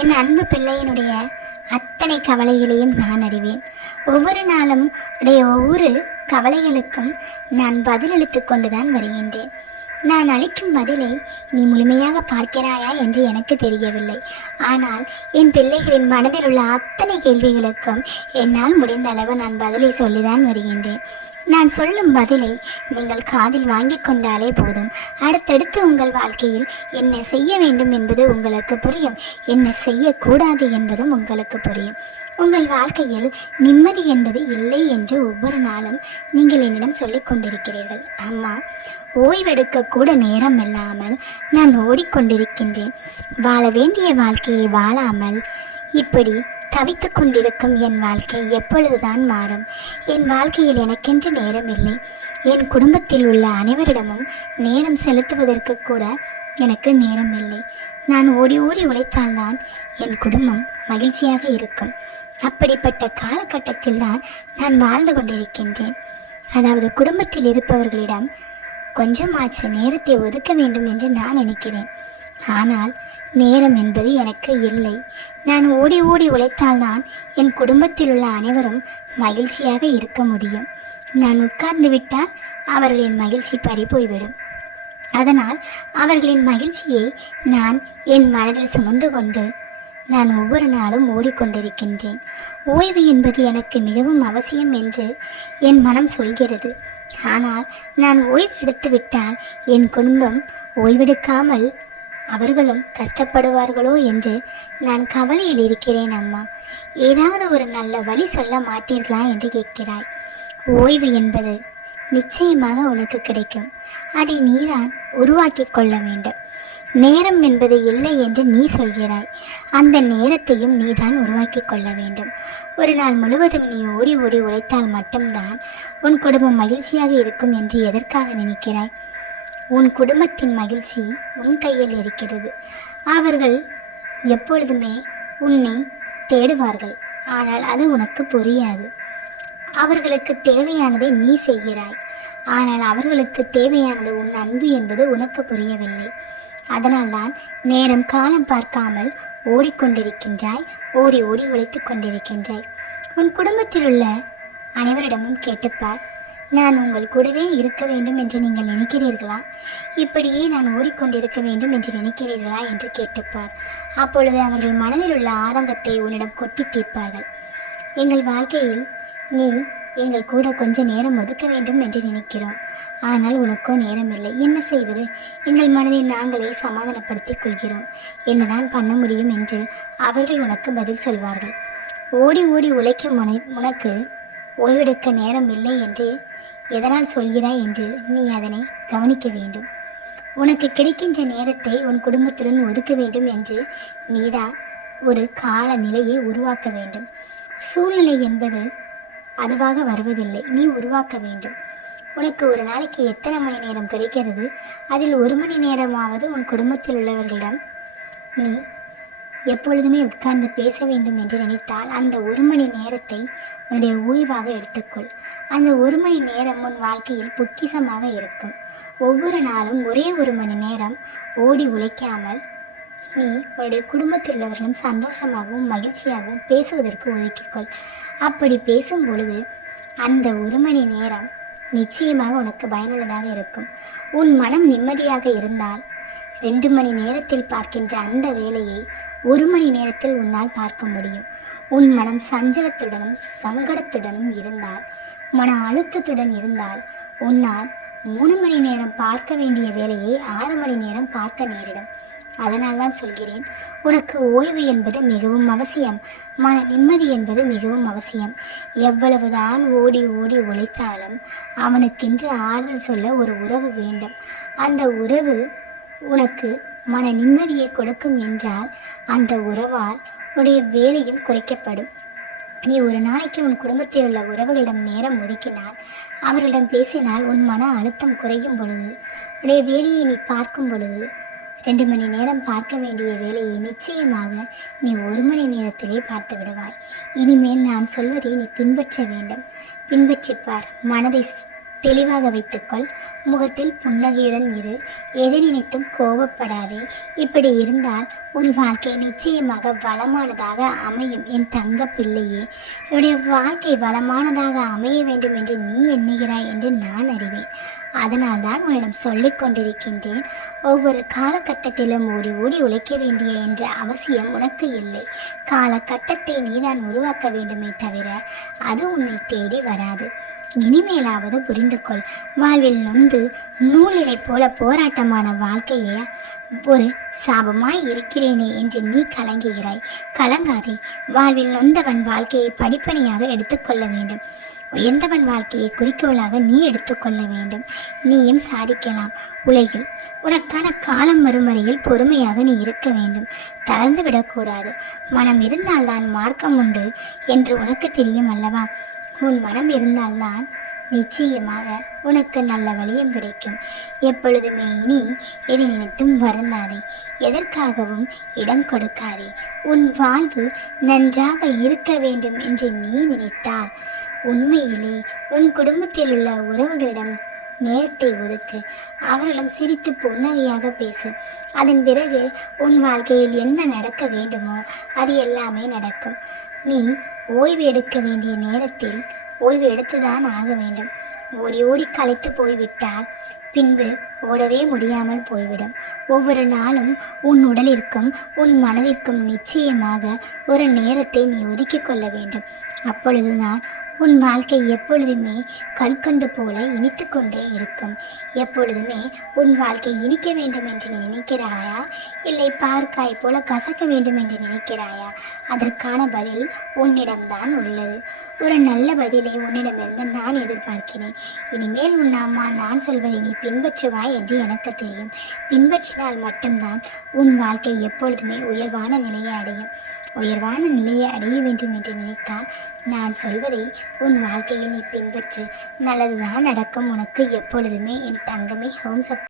என் அன்பு பிள்ளையினுடைய அத்தனை கவலைகளையும் நான் அறிவேன். ஒவ்வொரு நாளும் உடைய ஒவ்வொரு கவலைகளுக்கும் நான் பதிலளித்து கொண்டுதான் வருகின்றேன். நான் அளிக்கும் பதிலை நீ முழுமையாக பார்க்கிறாயா என்று எனக்கு தெரியவில்லை. ஆனால் என் பிள்ளைகளின் மனதில் உள்ள அத்தனை கேள்விகளுக்கும் என்னால் முடிந்த அளவு நான் பதிலை சொல்லிதான் வருகின்றேன். நான் சொல்லும் பதிலை நீங்கள் காதில் வாங்கி கொண்டாலே போதும். அடுத்தடுத்து உங்கள் வாழ்க்கையில் என்ன செய்ய வேண்டும் என்பது உங்களுக்கு புரியும், என்ன செய்யக்கூடாது என்பதும் உங்களுக்கு புரியும். உங்கள் வாழ்க்கையில் நிம்மதி என்பது இல்லை என்று ஒவ்வொரு நாளும் நீங்கள் என்னிடம் சொல்லிக் கொண்டிருக்கிறீர்கள். அம்மா, ஓய்வெடுக்க கூட நேரம் இல்லாமல் நான் ஓடிக்கொண்டிருக்கின்றேன். வாழ வேண்டிய வாழ்க்கையை வாழாமல் இப்படி தவித்து கொண்டிருக்கும் என் வாழ்க்கை எப்பொழுதுதான் மாறும்? என் வாழ்க்கையில் எனக்கென்று நேரம் இல்லை. என் குடும்பத்தில் உள்ள அனைவரிடமும் நேரம் செலுத்துவதற்கு கூட எனக்கு நேரம் இல்லை. நான் ஓடி ஓடி உழைத்தால்தான் என் குடும்பம் மகிழ்ச்சியாக இருக்கும். அப்படிப்பட்ட காலகட்டத்தில் தான் நான் வாழ்ந்து கொண்டிருக்கின்றேன். அதாவது குடும்பத்தில் இருப்பவர்களிடம் கொஞ்சமாச்சு நேரத்தை ஒதுக்க வேண்டும் என்று நான் நினைக்கிறேன். ஆனால் நேரம் என்பது எனக்கு இல்லை. நான் ஓடி ஓடி உழைத்தால்தான் என் குடும்பத்தில் உள்ள அனைவரும் மகிழ்ச்சியாக இருக்க முடியும். நான் உட்கார்ந்து விட்டால் அவர்களின் மகிழ்ச்சி பறிபோய்விடும். அதனால் அவர்களின் மகிழ்ச்சியை நான் என் மனதில் சுமந்து கொண்டு நான் ஒவ்வொரு நாளும் ஓடிக்கொண்டிருக்கின்றேன். ஓய்வு என்பது எனக்கு மிகவும் அவசியம் என்று என் மனம் சொல்கிறது. ஆனால் நான் ஓய்வு எடுத்து விட்டால் என் குடும்பம் ஓய்வெடுக்காமல் அவர்களும் கஷ்டப்படுவார்களோ என்று நான் கவலையில் இருக்கிறேன். அம்மா, ஏதாவது ஒரு நல்ல வழி சொல்ல மாட்டீர்களா என்று கேட்கிறாய். ஓய்வு என்பது நிச்சயமாக உனக்கு கிடைக்கும். அதை நீதான் உருவாக்கி கொள்ள வேண்டும். நேரம் என்பது இல்லை என்று நீ சொல்கிறாய். அந்த நேரத்தையும் நீதான் உருவாக்கி கொள்ள வேண்டும். ஒரு நாள் முழுவதும் நீ ஓடி ஓடி உழைத்தால் மட்டும்தான் உன் குடும்பம் மகிழ்ச்சியாக இருக்கும் என்று எதற்காக நினைக்கிறாய்? உன் குடும்பத்தின் மகிழ்ச்சி உன் கையில் இருக்கிறது. அவர்கள் எப்பொழுதுமே உன்னை தேடுவார்கள். ஆனால் அது உனக்கு புரியாது. அவர்களுக்கு தேவையானதை நீ செய்கிறாய். ஆனால் அவர்களுக்கு தேவையானது உன் அன்பு என்பது உனக்கு புரியவில்லை. அதனால்தான் நேரம் காலம் பார்க்காமல் ஓடிக்கொண்டிருக்கின்றாய். ஓடி ஓடி உழைத்து கொண்டிருக்கின்றாய். உன் குடும்பத்தில் உள்ள அனைவரிடமும் கேட்டுப்பார். நான் உங்கள் கூடவே இருக்க வேண்டும் என்று நீங்கள் நினைக்கிறீர்களா? இப்படியே நான் ஓடிக்கொண்டிருக்க வேண்டும் என்று நினைக்கிறீர்களா என்று கேட்டுப்பார். அப்பொழுது அவர்கள் மனதில் உள்ள ஆதங்கத்தை உன்னிடம் கொட்டி தீர்ப்பார்கள். எங்கள் வாழ்க்கையில் நீ எங்கள் கூட கொஞ்ச நேரம் ஒதுக்க வேண்டும் என்று நினைக்கிறோம். ஆனால் உனக்கோ நேரம் இல்லை. என்ன செய்வது? எங்கள் மனதை நாங்களே சமாதானப்படுத்திக் கொள்கிறோம். என்னதான் பண்ண முடியும் என்று அவர்கள் உனக்கு பதில் சொல்வார்கள். ஓடி ஓடி உழைக்கும் உனக்கு ஓய்வெடுக்க நேரம் இல்லை என்று எதனால் சொல்கிறாய் என்று நீ அதனை கவனிக்க வேண்டும். உனக்கு கிடைக்கின்ற நேரத்தை உன் குடும்பத்துடன் ஒதுக்க வேண்டும் என்று நீதான் ஒரு கால நிலையை உருவாக்க வேண்டும். சூழ்நிலை என்பது அதுவாக வருவதில்லை, நீ உருவாக்க வேண்டும். உனக்கு ஒரு நாளைக்கு எத்தனை மணி நேரம் கிடைக்கிறது? அதில் 1 மணி நேரமாவது உன் குடும்பத்தில் உள்ளவர்களிடம் நீ எப்பொழுதுமே உட்கார்ந்து பேச வேண்டும் என்று நினைத்தால் அந்த 1 மணி நேரத்தை உன்னுடைய ஓய்வாக எடுத்துக்கொள். அந்த 1 மணி நேரம் உன் வாழ்க்கையில் பொக்கிஷமாக இருக்கும். ஒவ்வொரு நாளும் ஒரே 1 மணி நேரம் ஓடி உழைக்காமல் நீ உன்னுடைய குடும்பத்தில் உள்ளவர்களும் சந்தோஷமாகவும் மகிழ்ச்சியாகவும் பேசுவதற்கு ஒதுக்கிக்கொள். அப்படி பேசும் பொழுது அந்த 1 மணி நேரம் நிச்சயமாக உனக்கு பயனுள்ளதாக இருக்கும். உன் மனம் நிம்மதியாக இருந்தால் 2 மணி நேரத்தில் பார்க்கின்ற அந்த வேலையை 1 மணி நேரத்தில் உன்னால் பார்க்க முடியும். உன் மனம் சஞ்சலத்துடனும் சங்கடத்துடனும் இருந்தால், மன அழுத்தத்துடன் இருந்தால் உன்னால் 3 மணி நேரம் பார்க்க வேண்டிய வேலையை 6 மணி நேரம் பார்க்க நேரிடும். அதனால் தான் சொல்கிறேன், உனக்கு ஓய்வு என்பது மிகவும் அவசியம். மன நிம்மதி என்பது மிகவும் அவசியம். எவ்வளவுதான் ஓடி ஓடி உழைத்தாலும் அவனுக்கென்று ஆறுதல் சொல்ல ஒரு உறவு வேண்டும். அந்த உறவு உனக்கு மன நிம்மதியை கொடுக்கும் என்றால் அந்த உறவால் உன்னுடைய வேலையும் குறைக்கப்படும். நீ ஒரு நாளைக்கு உன் குடும்பத்தில் உள்ள உறவுகளிடம் நேரம் ஒதுக்கினால், அவர்களிடம் பேசினால் உன் மன அழுத்தம் குறையும் பொழுது, உன்னுடைய வேலையை நீ பார்க்கும் பொழுது 2 மணி நேரம் பார்க்க வேண்டிய வேலையை நிச்சயமாக நீ 1 மணி நேரத்திலே பார்த்து விடுவாய். இனிமேல் நான் சொல்வதை நீ பின்பற்ற வேண்டும். பின்பற்றிப்பார். மனதை தெளிவாக வைத்துக்கொள். முகத்தில் புன்னகையுடன் இரு. எதை நினைத்தும் கோபப்படாதே. இப்படி இருந்தால் உன் வாழ்க்கை நிச்சயமாக வளமானதாக அமையும். என் தங்க பிள்ளையே, என்னுடைய வாழ்க்கை வளமானதாக அமைய வேண்டும் என்று நீ எண்ணுகிறாய் என்று நான் அறிவேன். அதனால் தான் உன்னிடம் சொல்லிக் கொண்டிருக்கின்றேன். ஒவ்வொரு காலகட்டத்திலும் ஓடி ஓடி உழைக்க வேண்டிய என்ற அவசியம் உனக்கு இல்லை. காலகட்டத்தை நீதான் உருவாக்க வேண்டுமே தவிர அது உன்னை தேடி வராது. இனிமேலாவது புரிந்து கொள். வாழ்வில் நொந்து நூலிலை போல போராட்டமான வாழ்க்கையே ஒரு சாபமாய் இருக்கிறேனே என்று நீ கலங்குகிறாய். கலங்காதே. வாழ்வில் நொந்தவன் வாழ்க்கையை படிப்பனையாக எடுத்துக்கொள்ள வேண்டும். உயர்ந்தவன் வாழ்க்கையை குறிக்கோளாக நீ எடுத்துக்கொள்ள வேண்டும். நீயும் சாதிக்கலாம். உலகில் உனக்கான காலம் வரும் வரையில் பொறுமையாக நீ இருக்க வேண்டும். தளர்ந்து விடக்கூடாது. மனம் இருந்தால்தான் மார்க்கம் உண்டு என்று உனக்கு தெரியும் அல்லவா? உன் மனம் இருந்தால்தான் நிச்சயமாக உனக்கு நல்ல வழியும் கிடைக்கும். எப்பொழுதுமே நீ எதை நினைத்தும் வருந்தாதே. எதற்காகவும் இடம் கொடுக்காதே. உன் வாழ்வு நன்றாக இருக்க வேண்டும் என்று நீ நினைத்தால் உண்மையிலே உன் குடும்பத்தில் உள்ள உறவுகளிடம் நேரத்தை ஒதுக்கு. அவர்களிடம் சிரித்து புன்னகையாக பேசு. அதன் பிறகு உன் வாழ்க்கையில் என்ன நடக்க வேண்டுமோ அது எல்லாமே நடக்கும். நீ ஓய்வு எடுக்க வேண்டிய நேரத்தில் ஓய்வு எடுத்துதான் ஆக வேண்டும். ஓடி ஓடி களைத்து போய்விட்டால் பின்பு ஓடவே முடியாமல் போய்விடும். ஒவ்வொரு நாளும் உன் உடலிற்கும் உன் மனதிற்கும் நிச்சயமாக ஒரு நேரத்தை நீ ஒதுக்கிக் கொள்ள வேண்டும். அப்பொழுதுதான் உன் வாழ்க்கை எப்பொழுதுமே கல்கண்டு போல இனித்து கொண்டே இருக்கும். எப்பொழுதுமே உன் வாழ்க்கை இனிக்க வேண்டும் என்று நீ நினைக்கிறாயா, இல்லை பார்க்காய் போல கசக்க வேண்டும் என்று நினைக்கிறாயா? அதற்கான பதில் உன்னிடம்தான் உள்ளது. ஒரு நல்ல பதிலை உன்னிடமிருந்து நான் எதிர்பார்க்கிறேன். இனிமேல் உன் அம்மா நான் சொல்வதை நீ பின்பற்றுவாய் என்று எனக்கு தெரியும். பின்பற்றினால் மட்டும்தான் உன் வாழ்க்கை எப்பொழுதுமே உயர்வான நிலையை அடையும். உயர்வான நிலையை அடைய வேண்டும் என்று நினைத்தால் நான் சொல்வதை உன் வாழ்க்கையில் நீ பின்பற்று. நல்லதுதான் நடக்கும் உனக்கு எப்பொழுதுமே. என் தங்கமே. ஓம் சக்தி.